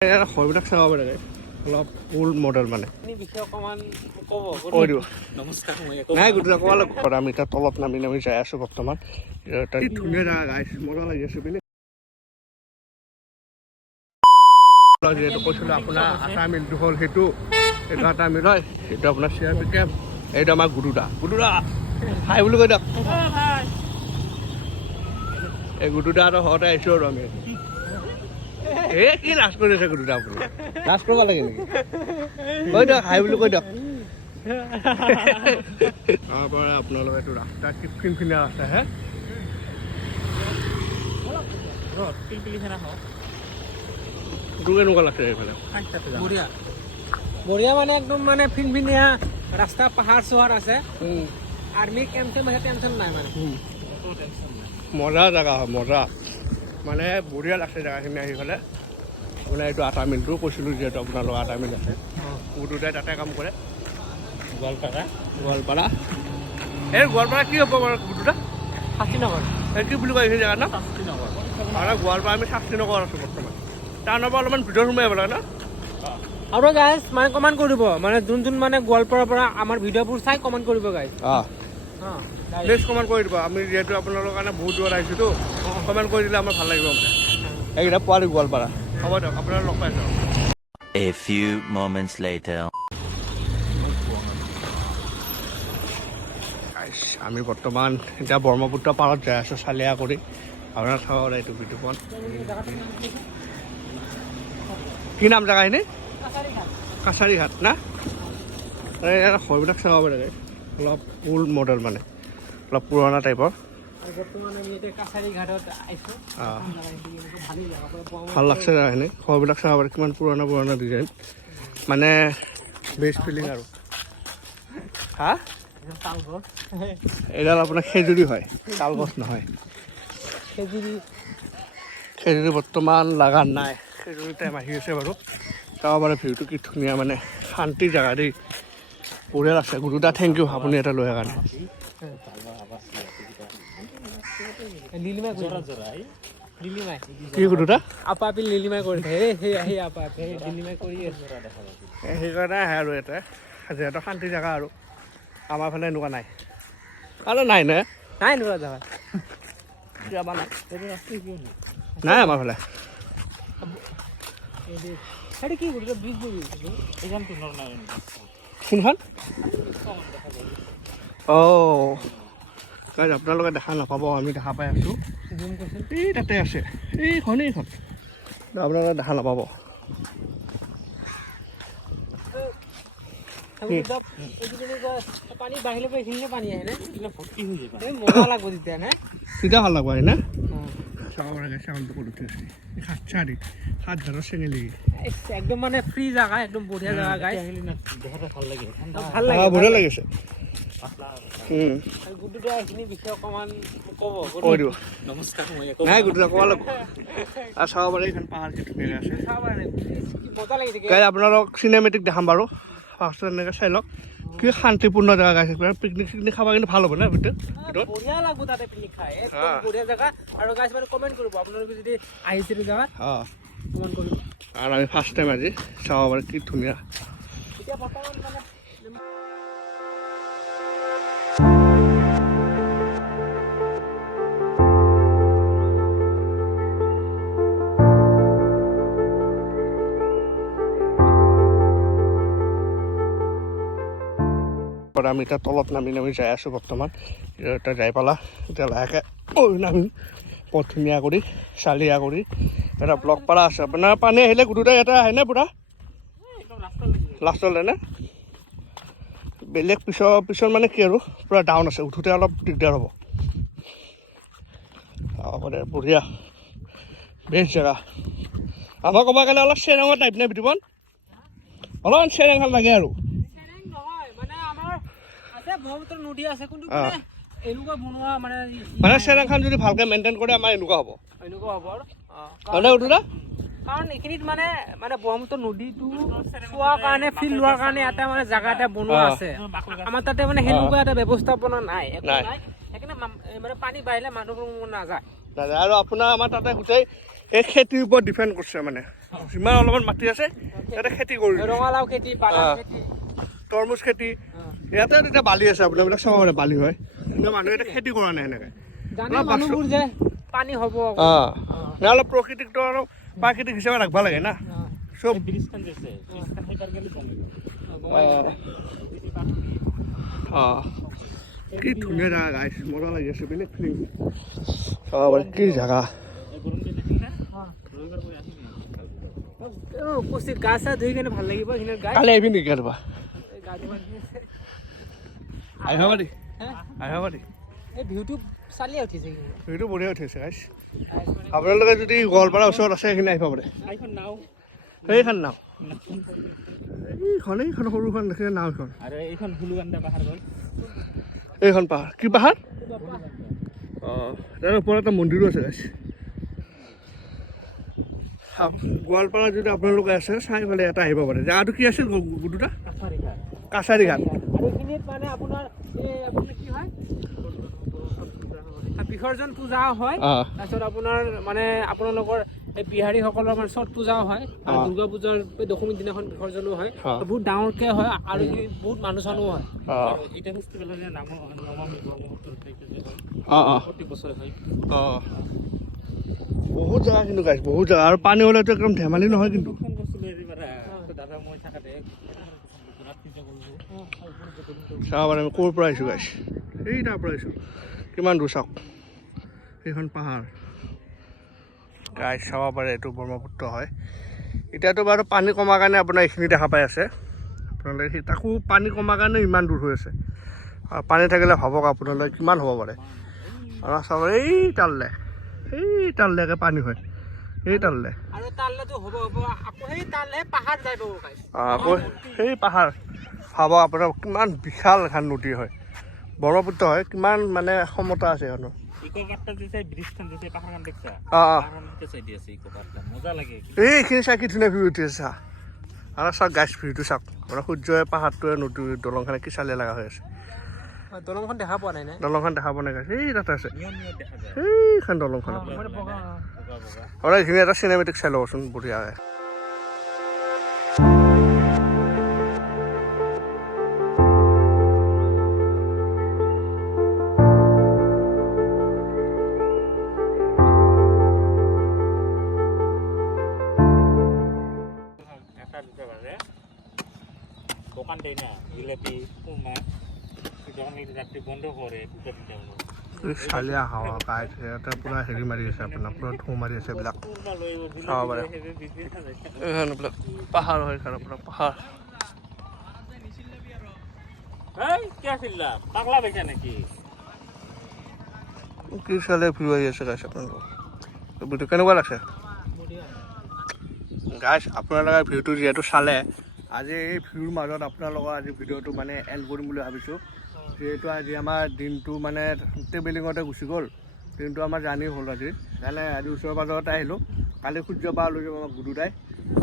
সৰবিলাক চাব পাৰে অলপ ওল্ড মডেল মানে নাই গোটেই অকমান আমি এতিয়া তলত নামি যাই আছো বৰ্তমান ধুনীয়া জেগা গাইছ মজা লাগি আছে বুলি যিহেতু কৈছিলো আপোনাৰ আটা মিলটো হ'ল সেইটো আটা মিল হয় সেইটো আপোনাৰ CRP কেম্প এইটো আমাৰ গুডুদা হাই বুলি কৈ দিয়ক এই গুডুদা আৰু ঘৰতে আহিছো আৰু আমি কি লাজ কৰি আছে গুডুদা আপুনি লাজ কৰিব লাগে নেকি কৈ দিয়ক হাই বুলি কৈ দিয়ক তাৰপৰা আপোনালোকে এইটো ৰাস্তা ফিনফিনীয়া ৰাস্তা হে তোৰ কেনেকুৱা লাগছে এইফালে বঢ়িয়া মানে একদম মানে ফিনফিনীয়া ৰাস্তা পাহাৰ চোহাৰ আছে আৰ্মি কেম্প টেনচন নাই মানে মজা জেগা হয় মজা মানে বঢ়িয়া লাগছে জেগাখিনি আহি পেলাই আপোনাৰ এইটো আটা মিলটো কৈছিলোঁ যিহেতু আপোনালোকৰ আটা মিল আছে গুডুদাই তাতে কাম কৰে গোৱালপাৰা এই গোৱালপাৰা কি হ'ব বাৰু গুডুদা শাস্তিনগৰ কি বুলি কয় এইখিনি জেগা ন আৰু গোৱালপাৰা আমি শাস্তিনগৰ আছোঁ বৰ্তমান তাৰ পৰা অলপমান ভিতৰত সোমাই আহিব লাগে ন আৰু গাইজ মানে কমেণ্ট কৰিব মানে যোন মানে গোৱালপাৰাৰ পৰা আমাৰ ভিডিঅ'বোৰ চাই কমেণ্ট কৰিব গাইজ প্লিজ কমেণ্ট কৰি দিব আমি যিহেতু আপোনালোকৰ কাৰণে বহুত দূৰত আহিছোঁতো কমেণ্ট কৰি দিলে আমাৰ ভাল লাগিব মানে এইকেইটা পোৱালি গোৱালপাৰা হ'ব দিয়ক আপোনাৰ লগ পাইছোঁ A few moments later. আমি বৰ্তমান এতিয়া ব্ৰহ্মপুত্ৰ পাৰত যাই আছোঁ চালিয়া কৰি আপোনাৰ চাব এইটো ভিডিঅ'খন কি নাম জেগাখিনি কাছাৰীঘাট না সৰবিলাক চাব পাৰে অলপ ওল্ড মডেল মানে অলপ পুৰণা টাইপৰ ভাল লাগছে জেগাখিনি সৰবিলাক চাব পাৰে কিমান পুৰণা ডিজাইন মানে বেষ্ট ফিলিং আৰু হা এডাল আপোনাৰ খেজুৰি হয় তাল গছ নহয় খেজুৰি বৰ্তমান লগা নাই খেজুৰি টাইম আহি আছে বাৰু চাব পাৰে ভিউটো কি ধুনীয়া মানে শান্তি জেগা দেই বঢ়িয়া লাগছে গুৰুদা থেংক ইউ আপুনি এটা লৈ কাৰণে কি গুৰুদা আপাপি লিলিমাই কৰি সেইকাৰণে আহে আৰু ইয়াতে যিহেতু শান্তি জেগা আৰু আমাৰ ফালে এনেকুৱা নাই আৰু নাই এনেকুৱা জেগা নাই আমাৰ ফালে কোনখন আপোনালোকে দেখা নাপাব আমি দেখা পাই আছোঁ এই তাতে আছে এইখন আপোনালোকে দেখা নাপাব পানী বাঢ়িলে এইখিনিতে পানী আহে মজা লাগব তেতিয়া নে তেতিয়া ভাল লাগব আহি না চাব লাগে চাউলটো কৰি উঠি আছে সাত হাজাৰৰ চেঙেলি একদম মানে ফ্ৰী জাগা একদম বঢ়িয়া জাগা গাই বঢ়িয়া লাগিছে গুডুদা এইখিনি বিষয়ে অকণমান ক'ব কৈ দিব নাই গুডুদা ক'ব লাগিব আৰু চাব পাৰে এইখন পাহাৰ কি ধুনীয়া আছে মজা লাগি থাকে আপোনালোক চিনেমেটিক দেখাম বাৰু ফাৰ্ষ্টত এনেকৈ চাই লওক কি শান্তিপূৰ্ণ জেগা গাইছে পিকনিক চিকনিক খাব কিন্তু ভাল হ'ব না ভিতৰত বঢ়িয়া লাগব তাতে পিকনিক খাই একদম বঢ়িয়া জেগা আৰু গাইছ মানে কমেণ্ট কৰিব আপোনালোকে যদি আহিছে জেগাত কমেণ্ট কৰিব আৰু আমি ফাৰ্ষ্ট টাইম আজি চাব পাৰে কি ধুনীয়া এতিয়া বৰ্তমান মানে আমি এতিয়া তলত নামি যাই আছোঁ বৰ্তমান এতিয়া যাই পালা এতিয়া লাহেকৈ নামিম বৰ ধুনীয়া কৰি চালিয়া কৰি এটা ব্লক পাৰা আছে আপোনাৰ পানী আহিলে গুডুদা ইয়াতে আহেনে পুৰা লাষ্টলৈ নে বেলেগ পিছত মানে কি আৰু পুৰা ডাউন আছে উঠোঁতে অলপ দিগদাৰ হ'ব বঢ়িয়া বেষ্ট জেগা আমাৰ ক'ব গ'লে অলপ চেৰেঙৰ টাইপ নে বিতুপন অলপমান চেৰেঙৰ লাগে আৰু নদী আছে কিন্তু এনেকুৱা বনোৱা মানে চেৰেংখন যদি ভালকৈ মেইনটেইন কৰে আমাৰ এনেকুৱা হ'ব কাৰণ এইখিনিত মানে ব্ৰহ্মপুত্ৰ নদীটো চোৱাৰ কাৰণে ফিল লোৱাৰ কাৰণে এটা মানে জেগা এটা বনোৱা আছে আমাৰ তাতে মানে সেনেকুৱা এটা ব্যৱস্থাপনা নাই সেইকাৰণে মানে পানী বাঢ়িলে মানুহবোৰ নাযায় আৰু আপোনাৰ আমাৰ তাতে গোটেই এই খেতিৰ ওপৰত ডিপেণ্ড কৰিছে মানে যিমান অলপমান মাটি আছে ইয়াতে খেতি কৰি ৰঙালাও খেতি বাদাম খেতি তৰমুজ খেতি ইয়াতে এতিয়া বালি আছে আপোনাৰ এইবিলাক চাব পাৰে বালি হয় কিন্তু মানুহে এতিয়া খেতি কৰা নাই এনেকৈ জানে মানুহবোৰ যে পানী হ'ব নাই অলপ প্ৰকৃতিকটো অলপ প্ৰাকৃতিক হিচাপে ৰাখিব লাগে না চব কি ধুনীয়া জেগা গাইছ মজা লাগি আছে বেলেগ ফিলিং চাব পাৰে কি জেগা কুচিত গা চা ধুই কেনে ভাল লাগিব এইখিনিত গা কালি আহিবি নেকি কেতিয়াবা গা ধুব আহিব পাৰি আহিব পাৰি এই ভিউটো চালিয়ে উঠিছে ভিউটো বঢ়িয়া উঠিছে গাইছ আপোনালোকে যদি গোৱালপাৰা ওচৰত আছে সেইখিনি আহিব পাৰে এইখন নাও সেইখন নাও এইখন সৰুখন দেখিলে নাও এইখন আৰু এইখন হুলুগান্দা পাহাৰ গ'ল এইখন পাহাৰ কি পাহাৰ তাৰ ওপৰত এটা মন্দিৰো আছে গাইছ গোৱালপাৰা যদি আপোনালোকে আছে চাই পেলাই এটা আহিব পাৰে জেগাটো কি আছিল দুটা কাছাৰী ঘাট আৰু এইখিনিত মানে আপোনাৰ কি হয় বিসৰ্জন পূজাও হয় তাৰপিছত আপোনাৰ মানে আপোনালোকৰ এই বিহাৰীসকলৰ মানে ছট পূজাও হয় আৰু দুৰ্গা পূজাৰ দশমী দিনাখন বিসৰ্জনো হয় বহুত ডাঙৰকে হয় আৰু বহুত মানুহ চানুহ হয় এটা ফেষ্টিভেলৰ নাম প্ৰতি বছৰে হয় বহুত জেগা কিন্তু গাইছ বহুত জেগা আৰু পানী হ'লেতো একদম ধেমালি নহয় কিন্তু চাব পাৰে আমি ক'ৰ পৰা আহিছোঁ গাইছ এই তাৰ পৰা আহিছোঁ কিমান দূৰ চাওক সেইখন পাহাৰ গাইছ চাব পাৰে এইটো ব্ৰহ্মপুত্ৰ হয় এতিয়াতো বাৰু পানী কমাৰ কাৰণে আপোনাৰ এইখিনি দেখা পাই আছে আপোনালোকে তাকো পানী কমাৰ কাৰণে ইমান দূৰ হৈ আছে আৰু পানী থাকিলে ভাবক আপোনালোকে কিমান হ'ব পাৰে আৰু চাব এই তাললৈকে পানী হয় এই তাললৈ আৰু তাললেতো হ'ব আকৌ সেই তাললে পাহাৰ যাই পাব আকৌ সেই পাহাৰ ভাব আপোনাৰ কিমান বিশাল এখন নদী হয় ব্ৰহ্মপুত্ৰ হয় কিমান মানে ক্ষমতা আছে সেইখনৰ এইখিনি চাই কি ধুনীয়া ভিউ উঠি আছে আৰু চাওক গাইছ ভিউটো চাওক আপোনাৰ সূৰ্যই পাহাৰটোৱে নদী দলংখনে কি চালে লগা হৈ আছে দলংখন দেখা পোৱা নাই দলংখন দেখা পোৱা নাই গাইছ এই তাতে আছে সেইখন দলংখন আপোনাৰ এইখিনি এটা চিনেমেটিক চাই ল'বচোন বঢ়িয়াকৈ দোকান দেয় না জিলাপি কুমা দোকান রাত্রি বন্ধ করে চালিয়া হাৱা গাইছ ইয়াতে পূৰা হেৰি মাৰি আছে আপোনাৰ পূৰা ঢৌ মাৰি আছে এইবিলাক চাব পাৰে এইবিলাক পাহাৰ হয় এইখন আপোনাৰ পাহাৰ পাগলা পাইছা নেকি কি চালে ভিউ আহি আছে গাইছ আপোনালোকৰ ভিডিঅ' কেনেকুৱা লাগছে গাইছ আপোনালোকে ভিউটো যিহেতু চালে আজি এই ভিউৰ মাজত আপোনালোকৰ আজি ভিডিঅ'টো মানে এণ্ড কৰিম বুলি ভাবিছোঁ যিহেতু আজি আমাৰ দিনটো মানে ট্ৰেভেলিঙতে গুচি গ'ল দিনটো আমাৰ জাৰ্ণি হ'ল আজি সেইকাৰণে আজি ওচৰে পাঁজৰতে আহিলোঁ কালি সূৰ্য পাহাৰ লৈ যাব আমাক গুৰুদাই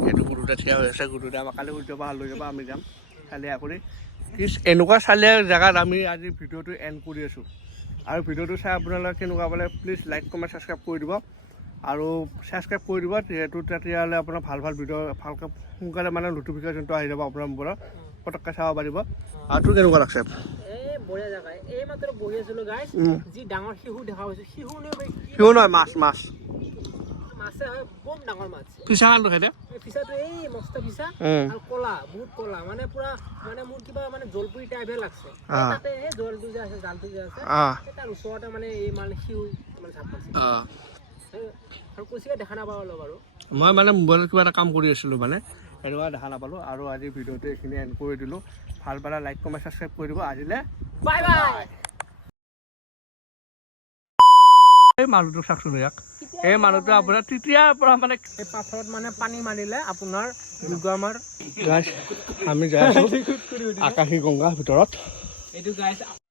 সেইটো গুৰুদাই থিয়া হৈ আছে গুৰুদাই আমাক কালি সূৰ্য পাহাৰ লৈ যাব আমি যাম চালিয়া কৰি এনেকুৱা চালিয়া জেগাত আমি আজি ভিডিঅ'টো এণ্ড কৰি আছোঁ আৰু ভিডিঅ'টো চাই আপোনালোকে কেনেকুৱা পালে প্লিজ লাইক কমেণ্ট ছাবস্ক্ৰাইব কৰি দিব আৰু ছাবস্ক্ৰাইব কৰি দিব যিহেতু তেতিয়াহ'লে আপোনাৰ ভাল ভাল ভিডিঅ' ভালকৈ সোনকালে মানে নটিফিকেশ্যনটো আহি যাব আপোনাৰ মোবাইলত পটককৈ চাব পাৰিব আৰু তোৰ কেনেকুৱা লাগছে বঢ়িয়া জাগা এই মাত্ৰ বহি আছিলো গাইছ যি ডাঙৰ শিহু দেখা পাইছো শিহু নহয় মাছ মাছে হয় বম ডাঙৰ মাছ পিছা কাণটো খাই দে পিছাটো এই মস্ত পিছা আৰু কলা বহুত কলা মানে পুৰা মানে মোৰ কিবা মানে জলপুৰি টাইপে লাগছে তাতে এই জলটো যে আছে জালটো যে আছে তাৰ ওচৰতে মানে এই মানে শিহু মানে চাপ পাইছে আৰু কুচিয়া দেখা নাপাওঁ অলপ আৰু মই মানে মোবাইলত কিবা এটা কাম কৰি আছিলোঁ মানে এনেকুৱা দেখা নাপালোঁ আৰু আজি ভিডিঅ'টো এইখিনি এণ্ড কৰি দিলোঁ ভাল পালে লাইক কমেণ্ট ছাবস্ক্ৰাইব কৰি দিব আজিলৈ বাই বাই এই মানুহটো চাওকচোন ইয়াক এই মানুহটো আপোনাৰ তেতিয়াৰ পৰা মানে এই পাথৰত মানে পানী মাৰিলে আপোনাৰ দুৰ্গামাৰ আমি যাই আছোঁ আকাশী গংগাৰ ভিতৰত এইটো গাইছ